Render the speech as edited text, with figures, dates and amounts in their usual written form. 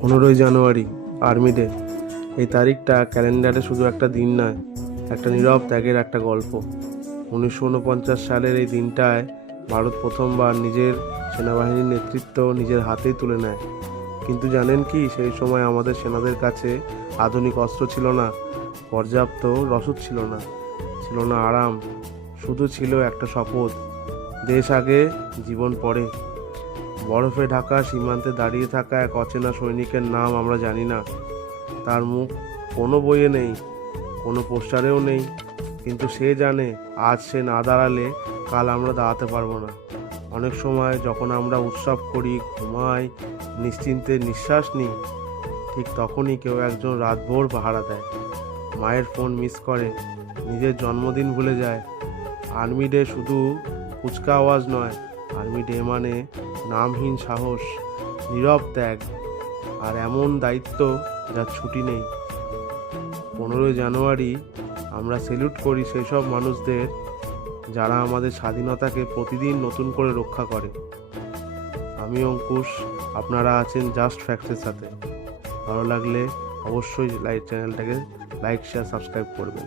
15ই জানুয়ারি, army day. এই তারিখটা ক্যালেন্ডারে শুধু একটা দিন নয়, একটা নীরব ত্যাগের একটা গল্প। 1949 সালের এই দিনটায় ভারত প্রথমবার নিজের সেনাবাহিনীর নেতৃত্ব নিজের হাতেই তুলে নেয়। কিন্তু জানেন কি, সেই সময় আমাদের সেনাদের কাছে আধুনিক অস্ত্র ছিল না, পর্যাপ্ত রসদ ছিল না, ছিল না আরাম, শুধু ছিল একটা শপথ: দেশ আগে, জীবন পরে। বরফে ঢাকা সীমান্তে দাঁড়িয়ে থাকা এক অচেনা সৈনিকের নাম আমরা জানি না, তার মুখ কোনো বইয়ে নেই, কোনো পোস্টারেও নেই, কিন্তু সে জানে আজ সে না দাঁড়ালে কাল আমরা দাঁড়াতে পারবো না। অনেক সময় যখন আমরা উৎসব করি, ঘুমাই, নিশ্চিন্তে নিঃশ্বাস নিই, ঠিক তখনই কেউ একজন রাতভর পাহারা দেয়, মায়ের ফোন মিস করে, নিজের জন্মদিন ভুলে যায়। আর্মি ডে শুধু কুচকা আওয়াজ নয়, আর্মি ডে মানে নামহীন সাহস, নীরব ত্যাগ, আর এমন দায়িত্ব যার ছুটি নেই। 15ই জানুয়ারি আমরা সেলুট করি সেই সব মানুষদের যারা আমাদের স্বাধীনতাকে প্রতিদিন নতুন করে রক্ষা করে। আমি অঙ্কুশ, আপনারা আছেন জাস্ট ফ্যাক্টসের সাথে। ভালো লাগলে অবশ্যই চ্যানেলটাকে লাইক, শেয়ার, সাবস্ক্রাইব করবেন।